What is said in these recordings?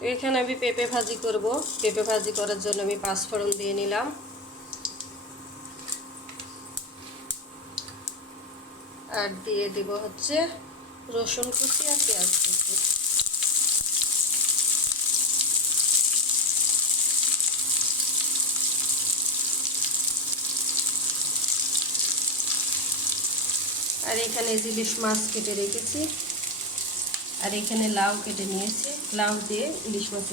তো এখানে আমি পেঁপে ভাজি করব। পেঁপে ভাজি করার জন্য আমি পাঁচফোড়ন দিয়ে নিলাম। আর দিয়ে দিব হচ্ছে রসুন কুচি আর পেঁয়াজ কুচি। আর এখানে ইলিশ মাছ কেটে রেখেছি। আর এখানে লাউ কেটে নিয়েছি। লাউ দিয়ে ইলিশ মাছ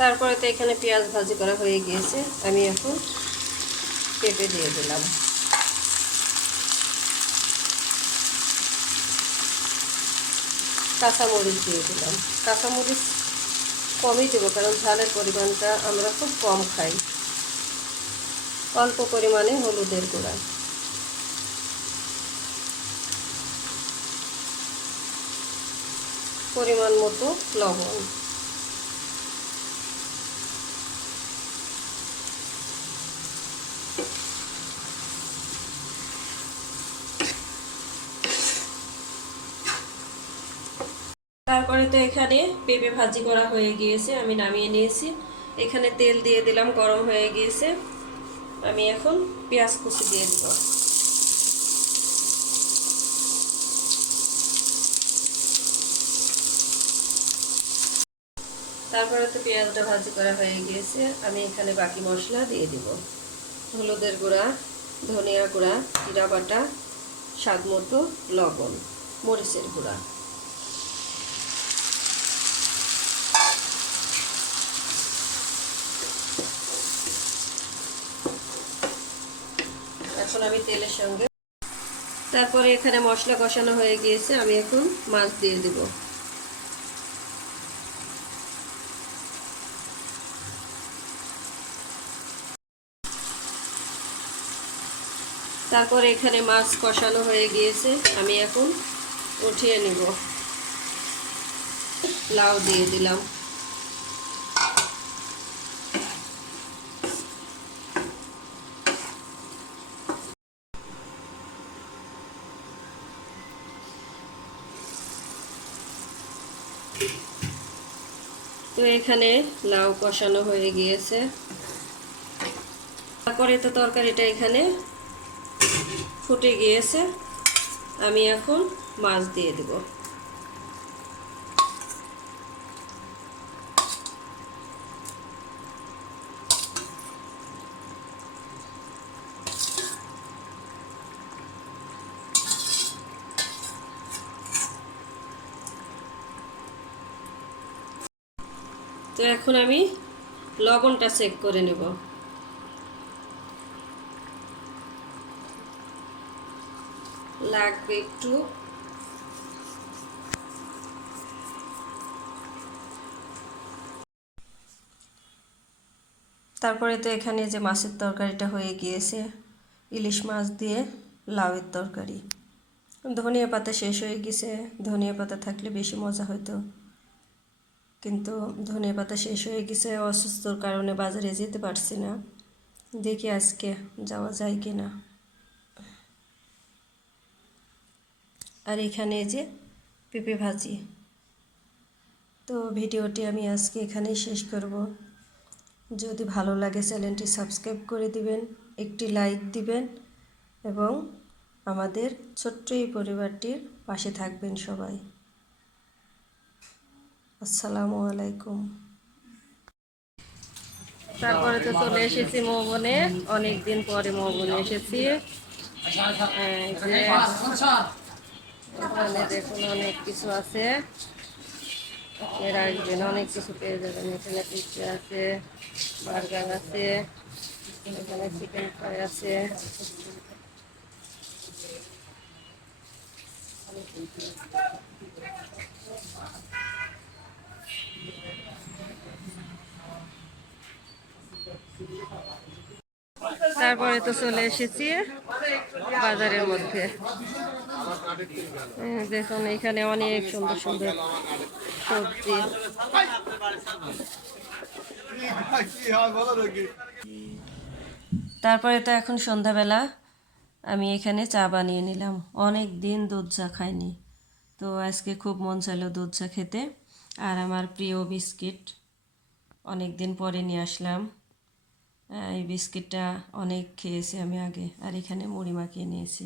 তারপরে তো এখানে পেঁয়াজ ভাজি করা হয়ে গিয়েছে। আমি এখন পেঁপে দিয়ে দিলাম। কাঁচামরিচ দিয়ে দিলাম। কাঁচামরিচ কমই দেবো, কারণ ঝালের পরিমাণটা আমরা খুব কম খাই। অল্প পরিমাণে হলুদের গুঁড়া। পরিমাণ মতো লবণ। তারপরে তো এখানে পেঁপে ভাজি করা হয়ে গিয়েছে, আমি নামিয়ে নিয়েছি। এখানে তেল দিয়ে দিলাম, গরম হয়ে গিয়েছে। আমি এখন পেঁয়াজ কুচি দিয়ে দিব তারপরে তো পেঁয়াজটা ভাজি করা হয়ে গিয়েছে, আমি এখানে বাকি মশলা দিয়ে দিব। হলুদের গুঁড়া, ধনিয়া গুঁড়া, জিরা বাটা, স্বাদ মতো লবণ, মরিচের গুঁড়া। এখন আমি তেলের সঙ্গে, তারপরে এখানে মশলা কষানো হয়ে গিয়েছে, আমি এখন মাছ দিয়ে দিব। তারপরে এখানে মাছ কষানো হয়ে গিয়েছে। আমি এখন উঠিয়ে নিব। লাউ দিয়ে দিলাম। তো এখানে লাউ কষানো হয়ে গিয়েছে। তারপরে তো তরকারিটা এখানে ফুটে গিয়েছে আমি এখন মাছ দিয়ে দেব। তো এখন আমি লবণটা চেক করে নেব। লাগবে একটু। তারপরে তো এখানে যে মাছের তরকারিটা হয়ে গিয়েছে, ইলিশ মাছ দিয়ে লাউয়ের তরকারি। ধনিয়া পাতা শেষ হয়ে গেছে ধনিয়া পাতা থাকলে বেশি মজা হতো। কিন্তু ধনিয়া পাতা শেষ হয়ে গেছে অসুস্থর কারণে বাজারে যেতে পারছি না। দেখি আজকে যাওয়া যায় কি না আর এখানে যে পেঁপে ভাজি তো ভিডিওটি আমি আজকে এখানেই শেষ করব যদি ভালো লাগে চ্যানেলটি সাবস্ক্রাইব করে দিবেন একটি লাইক দিবেন এবং আমাদের ছোট্ট এই পরিবারটির পাশে থাকবেন সবাই আসসালামু আলাইকুম তারপরে তো চলে এসেছি মৌবনে অনেক দিন পরে মৌবনে এসেছি এখানে দেখুন অনেক কিছু আছে। এর আসবেন অনেক কিছু পেয়ে যাবেন। এখানে পিৎজা আছে, বার্গার আছে, এখানে চিকেন ফ্রাই আছে। তারপরে তো চলে এসেছি বাজারের মধ্যে। দেখুন, এখানে অনেক সুন্দর সুন্দর সবজি। তারপরে তো এখন সন্ধ্যাবেলা, আমি এখানে চা বানিয়ে নিলাম। অনেক দিন দুধ চা খাইনি। তো আজকে খুব মন চাইলো দুধ চা খেতে। আর আমার প্রিয় বিস্কিট, অনেক দিন পরে নিয়ে আসলাম। এই বিস্কিটটা অনেক খেয়েছি আমি আগে। আর এখানে মুড়ি মাখিয়ে নিয়েছি।